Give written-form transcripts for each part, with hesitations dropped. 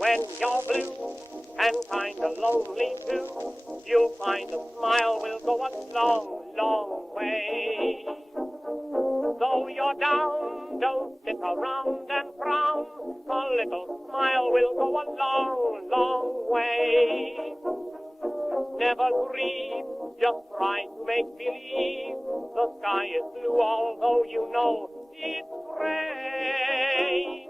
When you're blue and kinda lonely too, you'll find a smile will go a long, long way. Though you're down, don't sit around and frown. A little smile will go a long, long way. Never grieve, just try to make believe the sky is blue, although you know it's gray.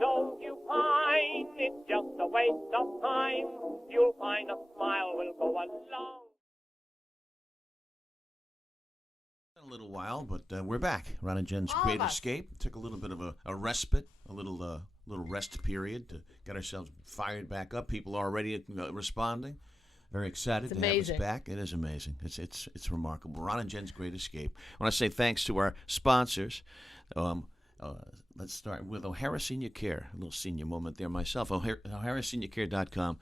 Don't you pine, it's just a waste of time. You'll find a smile will go a long. A little while, but we're back. Ron and Jen's All Great of us. Escape. Took a little bit of a respite, a little rest period to get ourselves fired back up. People are already responding. Very excited It's to have us amazing. back. It is amazing. It's remarkable. Ron and Jen's Great Escape. I want to say thanks to our sponsors. Let's start with O'Hara Senior Care. A little senior moment there myself. O'HaraSeniorCare.com.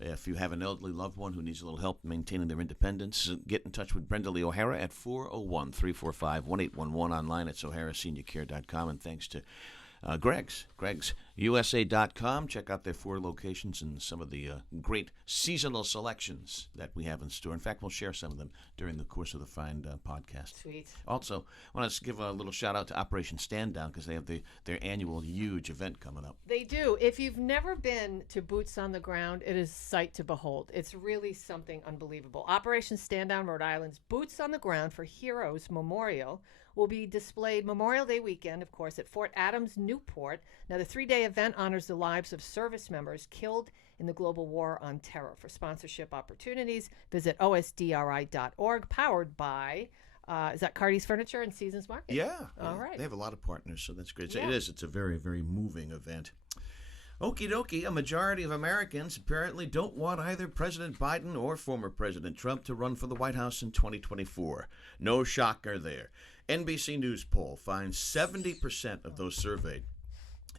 If you have an elderly loved one who needs a little help maintaining their independence, get in touch with Brenda Lee O'Hara at 401-345-1811 online. It's O'HaraSeniorCare.com. And thanks to Greg'sUSA.com. Check out their 4 locations and some of the great seasonal selections that we have in store. In fact, we'll share some of them during the course of the fine podcast. Sweet. Also, I want to give a little shout out to Operation Stand Down because they have their annual huge event coming up. They do. If you've never been to Boots on the Ground, it is a sight to behold. It's really something unbelievable. Operation Stand Down Rhode Island's Boots on the Ground for Heroes Memorial will be displayed Memorial Day weekend, of course, at Fort Adams, Newport. Now, the 3-day event honors the lives of service members killed in the global war on terror. For sponsorship opportunities, visit osdri.org, powered by, is that Cardi's Furniture and Seasons Market? Yeah. All right. They have a lot of partners, so that's great. So Yeah. it is. It's a very, very moving event. Okie dokie, a majority of Americans apparently don't want either President Biden or former President Trump to run for the White House in 2024. No shocker there. NBC News poll finds 70% of those surveyed,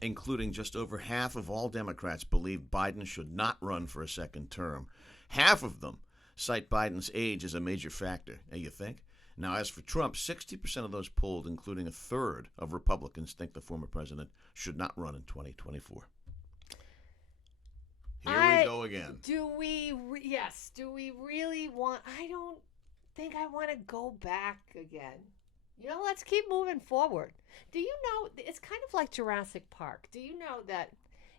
including just over half of all Democrats, believe Biden should not run for a second term. Half of them cite Biden's age as a major factor, you think? Now, as for Trump, 60% of those polled, including a third of Republicans, think the former president should not run in 2024. Here we go again. Do we really want, I don't think I want to go back again. Let's keep moving forward. Do you know, it's kind of like Jurassic Park. Do you know that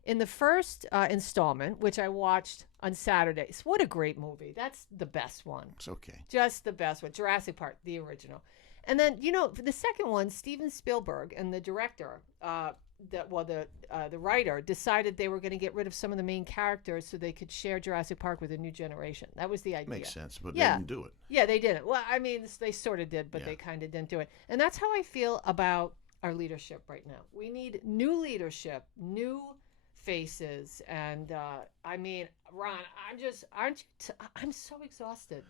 in the first installment, which I watched on Saturdays, what a great movie. That's the best one. It's okay. Just the best one. Jurassic Park, the original. And then, for the second one, Steven Spielberg and the director, the writer decided they were going to get rid of some of the main characters so they could share Jurassic Park with a new generation. That was the idea. Makes sense, but they didn't do it. Yeah, they didn't. Well, I mean, they sort of did, but they kind of didn't do it. And that's how I feel about our leadership right now. We need new leadership, new faces. And I mean, Ron, I'm so exhausted.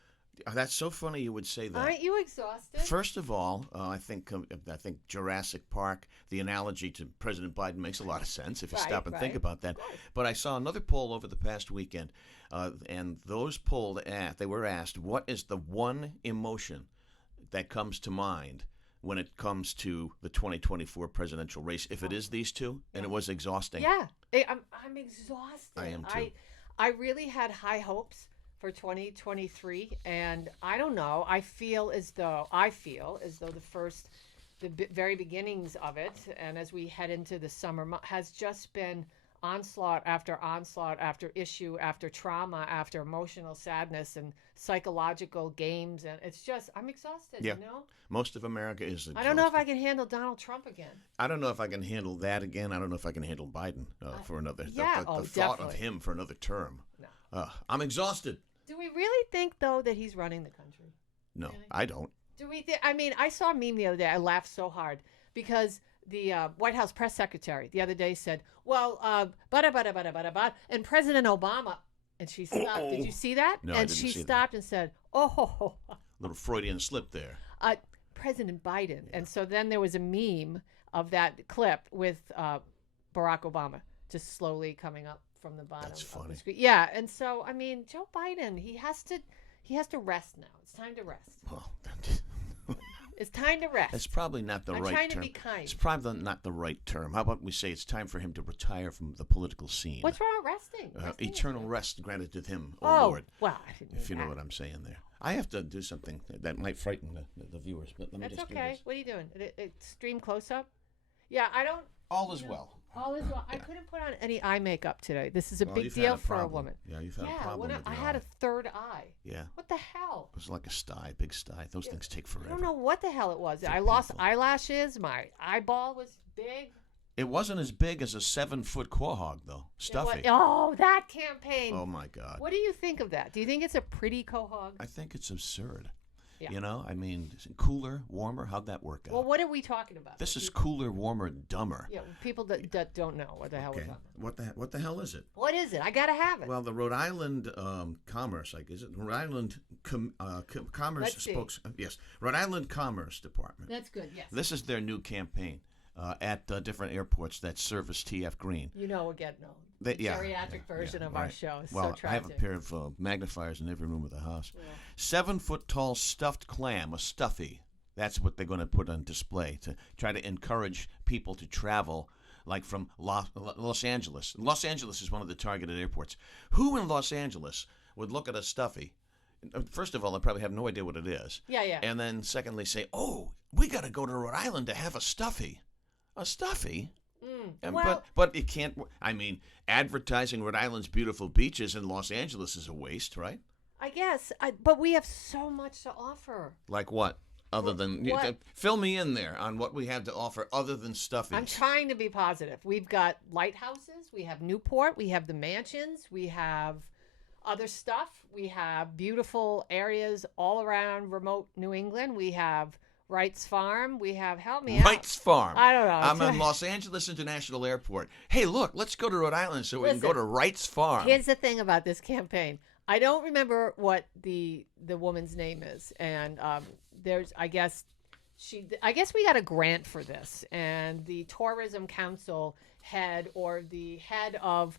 That's so funny you would say that. Aren't you exhausted? First of all, I think Jurassic Park, the analogy to President Biden makes a lot of sense if you stop and think about that. But I saw another poll over the past weekend, and those polled, they were asked, what is the one emotion that comes to mind when it comes to the 2024 presidential race? If it is these two, and it was exhausting. Yeah, I'm exhausted. I am too. I really had high hopes for 2023, and I don't know. I feel as though the very beginnings of it, and as we head into the summer, has just been onslaught after issue after trauma after emotional sadness and psychological games, and it's just I'm exhausted. Yeah. Most of America is exhausted. I don't know if I can handle Donald Trump again. I don't know if I can handle that again. I don't know if I can handle Biden for another. Yeah, the thought definitely. of him for another term. No. I'm exhausted. Do we really think though that he's running the country? No, Really? I don't. Do we? I mean, I saw a meme the other day. I laughed so hard because the White House press secretary the other day said, "Well, and President Obama," and she stopped. Did you see that? No, I and didn't she see stopped and said, "Oh, Little Freudian slip there. President Biden." And so then there was a meme of that clip with Barack Obama just slowly coming up from the bottom. That's of funny. the screen. Yeah, and so I mean, Joe Biden, he has to rest now. It's time to rest. Well, It's time to rest. That's probably not the I'm right trying term. to be kind. It's probably not the right term. How about we say it's time for him to retire from the political scene? What's wrong with resting? Resting is Eternal good. rest granted to him, O Oh, Lord. well, I didn't If you mean know that. what I'm saying there. I have to do something that might frighten the viewers, but let me That's just do okay. this. What are you doing? Stream close up? Yeah, I don't. All is well. All is well. I couldn't put on any eye makeup today. This is a Well, big you've had deal a for a problem. woman. Yeah, you've had a Yeah, problem with I your had eye. a third eye. Yeah. What the hell? It was like a sty, big sty. Those things take I forever. don't know what the hell it was. They're I lost painful. eyelashes. My eyeball was big. It wasn't as big as a 7-foot quahog, though. Stuffy. Oh, that campaign. Oh, my God. What do you think of that? Do you think it's a pretty quahog? I think it's absurd. Yeah. You know, I mean, cooler, warmer, how'd that work out? Well, what are we talking about? This is cooler, warmer, dumber. Yeah, people that don't know what the hell we're Okay. talking about. What the hell is it? What is it? I gotta have it. Well, the Rhode Island Commerce, is it Rhode Island Commerce Let's see. Yes, Rhode Island Commerce Department. That's good. Yes. This is their new campaign at different airports that service TF Green. You know, we're getting old. They, The geriatric version of our right. show is Well, so I have a tragic. pair of magnifiers in every room of the house. Yeah. 7-foot tall stuffed clam, a stuffy. That's what they're going to put on display to try to encourage people to travel, like from Los Angeles. Los Angeles is one of the targeted airports. Who in Los Angeles would look at a stuffy? First of all, they probably have no idea what it is. Yeah, yeah. And then secondly, say, "Oh, we got to go to Rhode Island to have a stuffy." A stuffy? Well- But it can't. I mean, advertising Rhode Island's beautiful beaches in Los Angeles is a waste, right? I guess. But we have so much to offer. Like what? Other than what? Fill me in there on what we have to offer other than stuffies. I'm trying to be positive. We've got lighthouses. We have Newport. We have the mansions. We have other stuff. We have beautiful areas all around remote New England. We have Wright's Farm. We have, help me out. Wright's Farm. I don't know. I'm on Los Angeles International Airport. Hey, look, let's go to Rhode Island so we can go Listen, to Wright's Farm. Here's the thing about this campaign. I don't remember what the woman's name is, and there's I guess we got a grant for this, and the Tourism Council head or the head of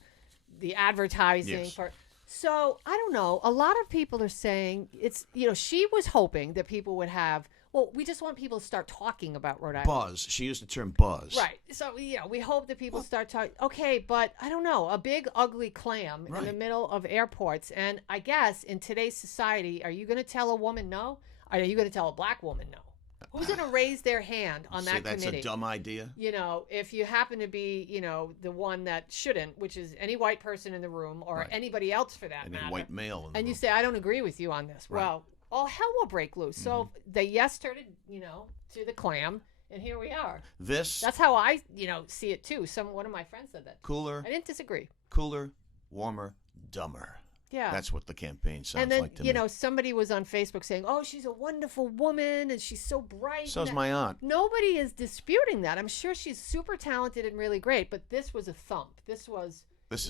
the advertising Yes. for. So I don't know. A lot of people are saying it's she was hoping that people would have. Well, we just want people to start talking about Rhode Island. Buzz. She used the term buzz. Right. So, we hope that people start talking. Okay, but I don't know. A big, ugly clam in the Right. middle of airports. And I guess in today's society, are you going to tell a woman no? Or are you going to tell a black woman no? Who's going to raise their hand on See, that that's committee? a dumb idea. If you happen to be, the one that shouldn't, which is any white person in the room or Right. anybody else for that And matter. a white male. In the And you room. say, I don't agree with you on this. Right. Well, all hell will break loose. So they yes turned, to the clam, and here we are. This That's how I, see it too. One of my friends said that. cooler, I didn't disagree. warmer, dumber. Yeah. That's what the campaign sounds and then, like to me. somebody was on Facebook saying, "Oh, she's a wonderful woman and she's so bright." So's and my aunt. Nobody is disputing that. I'm sure she's super talented and really great, but this was a thump. This is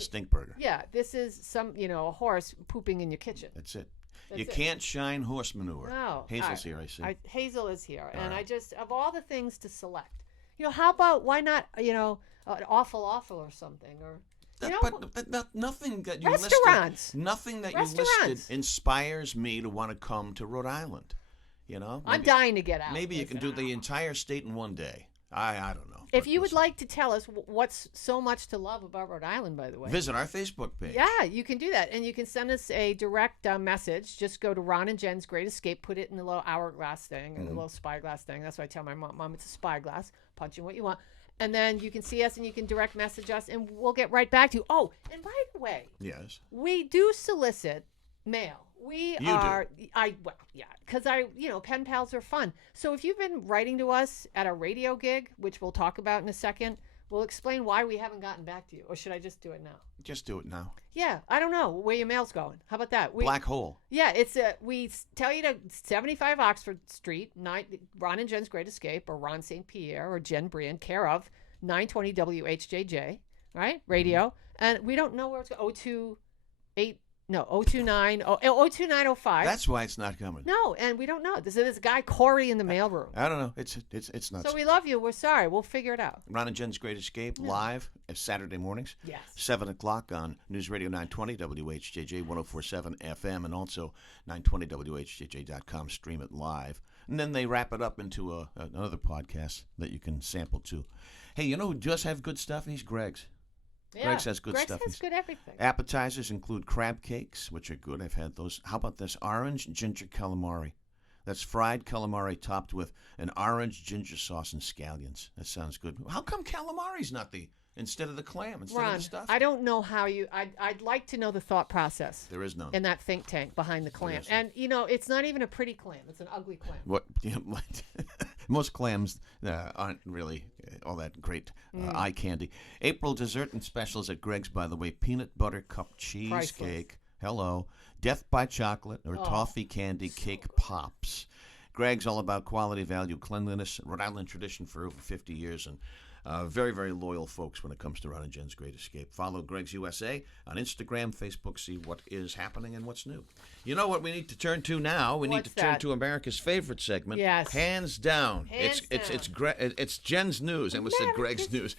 STINKBURGER. this is a horse pooping in your kitchen. That's it. That's You it. can't shine horse manure. No. Hazel's here, I see. Hazel is here. And right. I just, of all the things to select, how about, why not, an awful or something? Or, But nothing that you Restaurants. listed, nothing that you Restaurants. listed inspires me to want to come to Rhode Island. I'm Maybe- dying to get out. Maybe you can Listen, do the entire state in one day. I don't know. If But you would listen, like to tell us what's so much to love about Rhode Island, by the way. visit our Facebook page. Yeah, you can do that. And you can send us a direct message. Just go to Ron and Jen's Great Escape, put it in the little hourglass thing or the little spyglass thing. That's what I tell my mom, it's a spyglass. Punch in what you want. And then you can see us and you can direct message us and we'll get right back to you. Oh, and by the way, Yes. we do solicit mail. We You are, because pen pals are fun. So if you've been writing to us at a radio gig, which we'll talk about in a second, we'll explain why we haven't gotten back to you. Or should I just do it now? Just do it now. Yeah, I don't know where your mail's going. How about that? Black hole. Yeah, we tell you to 75 Oxford Street, Ron and Jen's Great Escape, or Ron St. Pierre, or Jen Brian, care of 920 WHJJ, right? Radio. And we don't know where it's going. 02905. That's why it's not coming. No, and we don't know. There's this guy, Corey, in the mailroom. I don't know. It's nuts. So we love you. We're sorry. We'll figure it out. Ron and Jen's Great Escape live Saturday mornings. Yes. 7 o'clock on News Radio 920 WHJJ 1047 FM and also 920WHJJ.com. Stream it live. And then they wrap it up into another podcast that you can sample too. Hey, you know who does have good stuff? He's Greg's. Yeah. Greg's has good Greg's stuff. has good everything. Appetizers include crab cakes, which are good. I've had those. How about this orange ginger calamari? That's fried calamari topped with an orange ginger sauce and scallions. That sounds good. How come calamari's not instead of the clam, instead of the stuff? I don't know how you. I'd like to know the thought process. There is none. In that think tank behind the clam, and it's not even a pretty clam; it's an ugly clam. What? Most clams aren't really all that great eye candy. April dessert and specials at Greg's, by the way: peanut butter cup cheesecake. Priceless. Hello, death by chocolate or toffee candy cake pops. Greg's all about quality, value, cleanliness, Rhode Island tradition for over 50 years, and very, very loyal folks when it comes to Ron and Jen's Great Escape. Follow Greg's USA on Instagram, Facebook, see what is happening and what's new. You know what we need to turn to now? We need to turn to America's favorite segment. Yes. Hands down. It's Jen's News. I almost said Greg's News.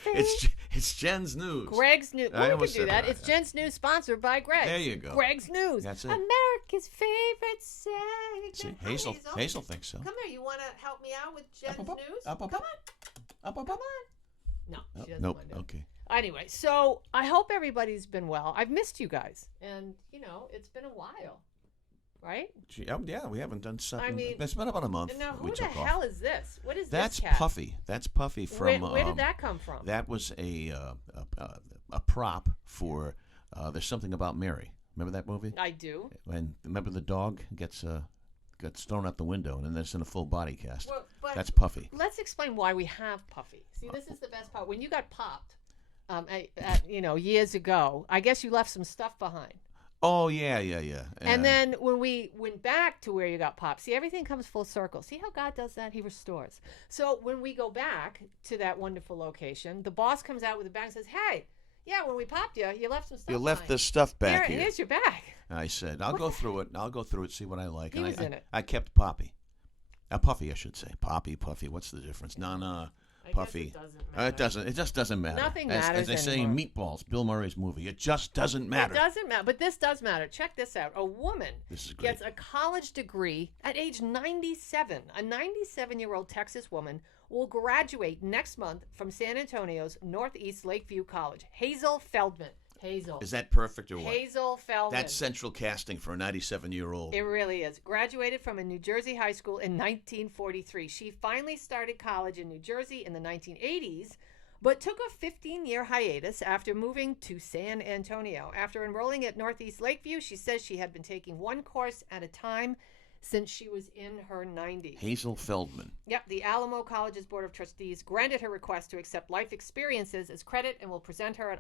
It's Jen's News. Greg's News. Well, we can do that. Right. It's Jen's News, sponsored by Greg. There you go. Greg's News. That's it. America's favorite segment. See, Hi, Hazel thinks so. Come here. You want to help me out with Jen's News? Up. Come on. No, she doesn't Nope. want to. Okay. Anyway, so I hope everybody's been well. I've missed you guys, and it's been a while, right? Yeah, we haven't done something. I mean, it's been about a month. And now, we who the took hell off. is this? What is That's this cat? Puffy. That's Puffy from. Where did that come from? That was a prop for. There's Something About Mary. Remember that movie? I do. And remember the dog gets thrown out the window, and then it's in a full body cast. Well, but that's Puffy. Let's explain why we have Puffy. See, this is the best part. When you got popped, years ago, I guess you left some stuff behind. Oh, yeah. And then when we went back to where you got popped, see, everything comes full circle. See how God does that? He restores. So when we go back to that wonderful location, the boss comes out with a bag and says, hey, yeah, when we popped you, you left some stuff You left behind. this stuff back here. Here's your bag. I said, I'll go through it, see what I like. He was in it. I kept Puffy, I should say. Puffy, what's the difference? No, Puffy. It doesn't matter. It just doesn't matter. Nothing As matters they say in Meatballs, Bill Murray's movie, it just doesn't matter. It doesn't matter, but this does matter. Check this out. A woman gets a college degree at age 97. A 97-year-old Texas woman will graduate next month from San Antonio's Northeast Lakeview College. Hazel Feldman. Hazel. Is that perfect or what? Hazel Feldman. That's central casting for a 97-year-old. It really is. Graduated from a New Jersey high school in 1943. She finally started college in New Jersey in the 1980s, but took a 15-year hiatus after moving to San Antonio. After enrolling at Northeast Lakeview, she says she had been taking one course at a time since she was in her 90s. Hazel Feldman. Yep, the Alamo College's Board of Trustees granted her request to accept life experiences as credit and will present her an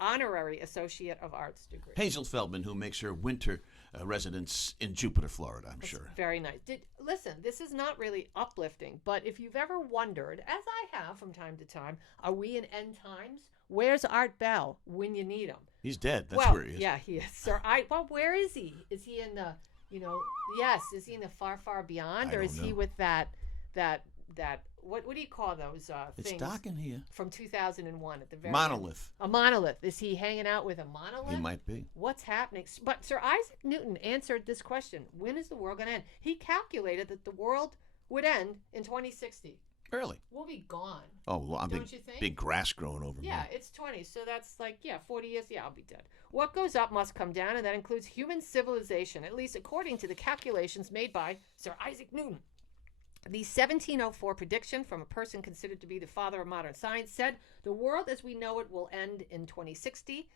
honorary Associate of Arts degree. Have Feldman, who makes her winter residence in Jupiter, Florida, I'm sure. Very nice. Listen, this is not really uplifting, but if you've ever wondered, as I have from time to time, are we in end times? Where's Art Bell when you need him? He's dead. That's where he is. Yeah, he is. Sir, where is he? Is he in the... yes. Is he in the far, far beyond, or is he with that? What do you call those things? It's dark in here. From 2001 at the very monolith. End. A monolith. Is he hanging out with a monolith? He might be. What's happening? But Sir Isaac Newton answered this question: when is the world going to end? He calculated that the world would end in 2060. Early. We'll be gone. Oh, well, don't you think? Big grass growing over me. Yeah, it's 20, so that's 40 years. Yeah, I'll be dead. What goes up must come down, and that includes human civilization, at least according to the calculations made by Sir Isaac Newton. The 1704 prediction from a person considered to be the father of modern science said, the world as we know it will end in 2060.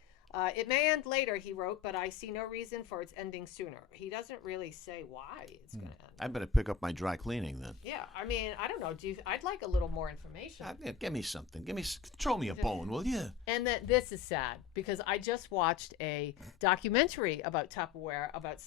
It may end later, he wrote, but I see no reason for its ending sooner. He doesn't really say why it's going to end. I better pick up my dry cleaning then. Yeah, I mean, I don't know. I'd like a little more information. Give me something. Throw me a bone, will you? And this is sad because I just watched a documentary about Tupperware about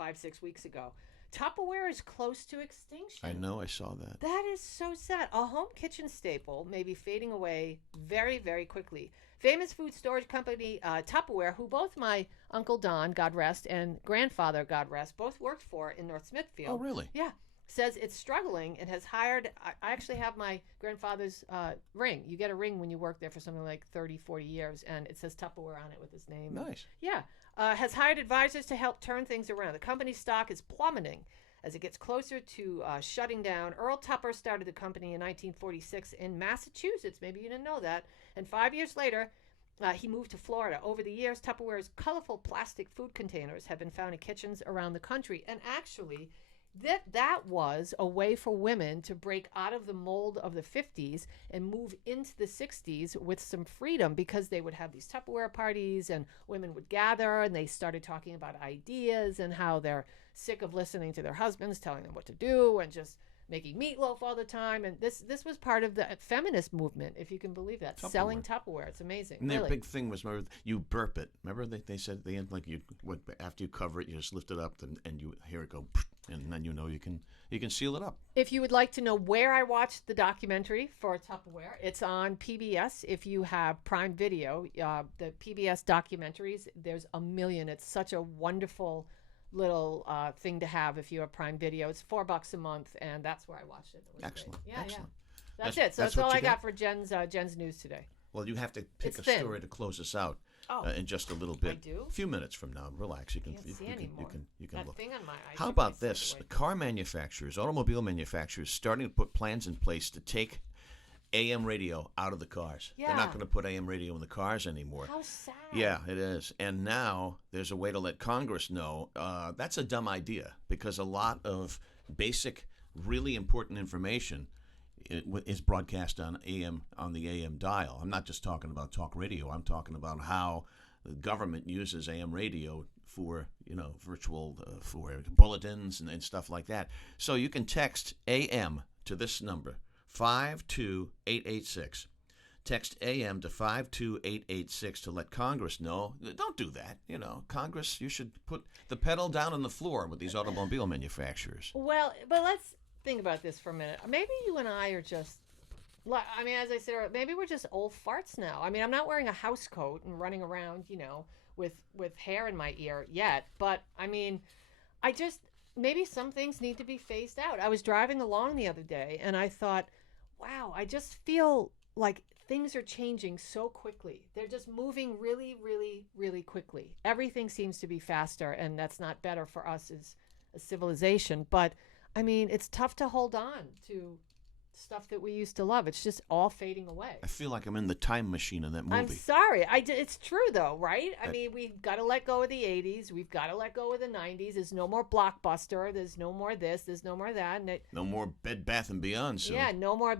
5-6 weeks ago. Tupperware is close to extinction. I know, I saw that. That is so sad. A home kitchen staple may be fading away very, very quickly. Famous food storage company Tupperware, who both my Uncle Don, God rest, and grandfather, God rest, both worked for in North Smithfield. Oh, really? Yeah. Says it's struggling and has hired, I actually have my grandfather's ring. You get a ring when you work there for something like 30, 40 years, and it says Tupperware on it with his name. Nice. Yeah. Has hired advisors to help turn things around. The company's stock is plummeting as it gets closer to shutting down. Earl Tupper started the company in 1946 in Massachusetts. Maybe you didn't know that. And 5 years later, he moved to Florida. Over the years, Tupperware's colorful plastic food containers have been found in kitchens around the country. And actually, that was a way for women to break out of the mold of the 50s and move into the 60s with some freedom, because they would have these Tupperware parties and women would gather and they started talking about ideas and how they're sick of listening to their husbands telling them what to do and just making meatloaf all the time. And this was part of the feminist movement, if you can believe that. Tupperware. Selling Tupperware. It's amazing. And their really. big thing was, remember, you burp it. Remember they said at the end, like, after you cover it, you just lift it up and you hear it go, and then you know you can seal it up. If you would like to know where I watched the documentary for Tupperware, it's on PBS. If you have Prime Video, the PBS documentaries, there's a million. It's such a wonderful little thing to have if you have Prime Video. It's $4 a month, and that's where I watched it. It was Excellent. great. Yeah, Excellent. yeah. That's it. So that's all I got for Jen's news today. Well, you have to pick It's a thin. story to close us out in just a little I bit. do? A few minutes from now. Relax. You can Can't you see can anymore. you can That look. thing on my eye. How should about be this? away. Car manufacturers, automobile manufacturers, starting to put plans in place to take AM radio out of the cars. They're not Yeah. going to put AM radio in the cars anymore. How sad. Yeah, it is. And now there's a way to let Congress know that's a dumb idea, because a lot of basic, really important information is broadcast on the AM dial. I'm not just talking about talk radio. I'm talking about how the government uses AM radio for virtual for bulletins and stuff like that. So you can text AM to this number, 52886. Text AM to 52886 to let Congress know. Don't do that. Congress, you should put the pedal down on the floor with these automobile manufacturers. Well, but let's think about this for a minute. Maybe you and I are just, as I said, maybe we're just old farts now. I'm not wearing a house coat and running around, with hair in my ear yet. But, maybe some things need to be phased out. I was driving along the other day and I thought, wow, I just feel like things are changing so quickly. They're just moving really, really, really quickly. Everything seems to be faster, and that's not better for us as a civilization. But, it's tough to hold on to stuff that we used to love. It's just all fading away. I feel like I'm in the time machine in that movie. I'm sorry. It's true, though, right? We've got to let go of the 80s. We've got to let go of the 90s. There's no more Blockbuster. There's no more this. There's no more that. No more Bed Bath & Beyond soon. Yeah, no more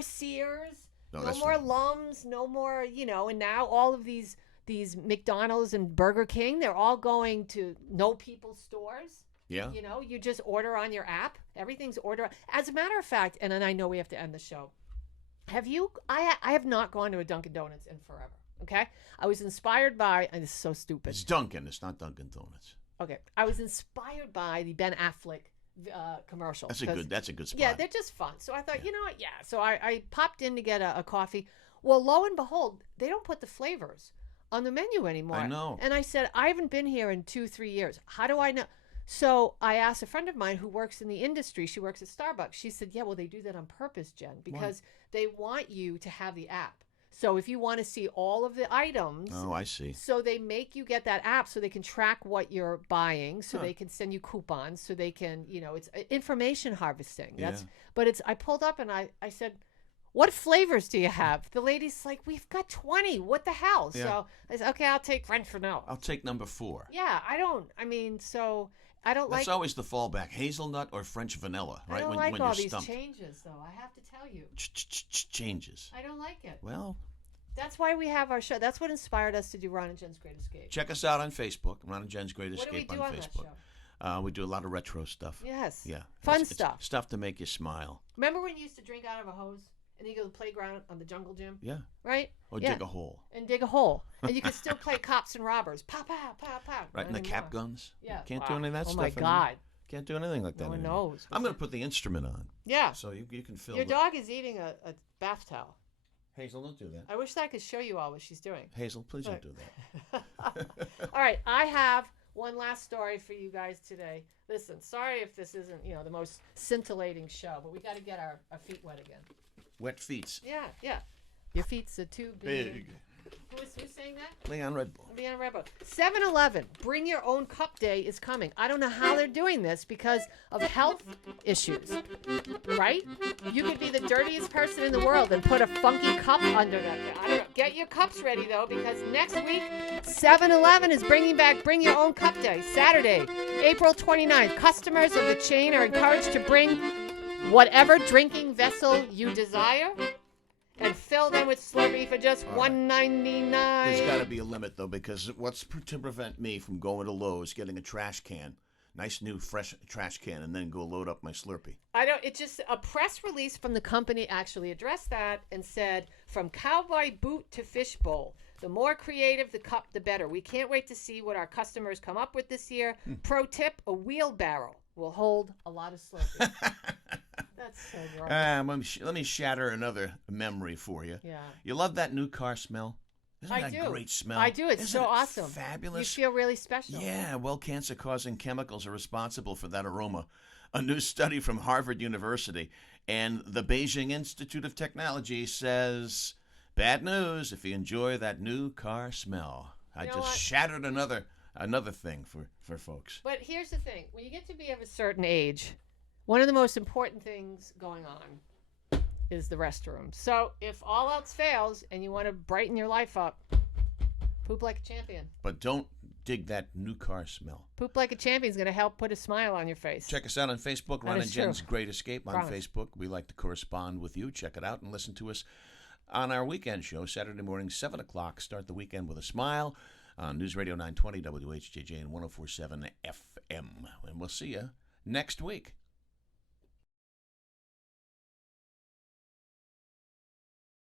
Sears. No that's more Lums. No more, and now all of these McDonald's and Burger King, they're all going to no people stores. Yeah. You just order on your app. Everything's order. As a matter of fact, and then I know we have to end the show. I have not gone to a Dunkin' Donuts in forever. Okay. I was inspired by, and it's so stupid. It's Dunkin'. It's not Dunkin' Donuts. Okay. I was inspired by the Ben Affleck commercial. That's a good spot. Yeah, they're just fun. So I thought, you know what? Yeah. So I popped in to get a coffee. Well, lo and behold, they don't put the flavors on the menu anymore. I know. And I said, I haven't been here in 2-3 years. How do I know? So I asked a friend of mine who works in the industry. She works at Starbucks. She said, yeah, well, they do that on purpose, Jen, because they want you to have the app. So if you want to see all of the items. Oh, I see. So they make you get that app so they can track what you're buying, so they can send you coupons, so they can, it's information harvesting. But I pulled up and I said, what flavors do you have? The lady's like, we've got 20. What the hell? Yeah. So I said, okay, I'll take French vanilla. I'll take number 4. Yeah, I don't like. That's always the fallback: hazelnut or French vanilla, right? I don't when like you're all these stumped. changes, though. I have to tell you. Changes. I don't like it. Well, that's why we have our show. That's what inspired us to do Ron and Jen's Great Escape. check us out on Facebook. Ron and Jen's Great What do we Escape do on on that Facebook. show? We do a lot of retro stuff. Yes. Yeah. Fun It's stuff. Stuff to make you smile. Remember when you used to drink out of a hose and you go to the playground on the jungle gym? Yeah. Right? Or Yeah. dig a hole. And dig a hole. And you could still play cops and robbers. Pow, pow, pow, pow. Right, and the cap guns. Yeah. Can't do any of that oh stuff my anymore. God. Can't do anything like that No one anymore. knows. I'm going to put the instrument on. Yeah. So you can feel Your dog is eating a bath towel. Hazel, don't do that. I wish I could show you all what she's doing. Hazel, please don't do that. All right. I have one last story for you guys today. Listen, sorry if this isn't, the most scintillating show, but we got to get our feet wet again. Wet feet. Yeah. Your feet's are too big. Who's saying that? Leon Red Bull. Leon Red Bull. 7-Eleven, bring your own cup day is coming. I don't know how they're doing this because of health issues, right? You could be the dirtiest person in the world and put a funky cup under that. I don't know. Get your cups ready, though, because next week, 7-Eleven is bringing back Bring Your Own Cup Day, Saturday, April 29th. Customers of the chain are encouraged to bring whatever drinking vessel you desire and fill them with Slurpee for just $1.99. There's got to be a limit, though, because what's to prevent me from going to Lowe's, getting a trash can, nice new fresh trash can, and then go load up my Slurpee? It's just a press release from the company actually addressed that and said, from cowboy boot to fishbowl, the more creative the cup, the better. We can't wait to see what our customers come up with this year. Pro tip, a wheelbarrow will hold a lot of Slurpee. That's so wrong. Let me shatter another memory for you. Yeah. You love that new car smell? Isn't that a great smell? I do. It's Isn't so it awesome. Fabulous. You feel really special. Yeah, well, cancer-causing chemicals are responsible for that aroma. A new study from Harvard University and the Beijing Institute of Technology says, bad news if you enjoy that new car smell. I just shattered another thing for folks. But here's the thing. When you get to be of a certain age, one of the most important things going on is the restroom. So if all else fails and you want to brighten your life up, poop like a champion. But don't dig that new car smell. Poop like a champion is going to help put a smile on your face. Check us out on Facebook, Ron and Jen's true. Great Escape on Facebook. We like to correspond with you. Check it out and listen to us on our weekend show, Saturday morning, 7 o'clock. Start the weekend with a smile on News Radio 920 WHJJ and 104.7 FM. And we'll see you next week.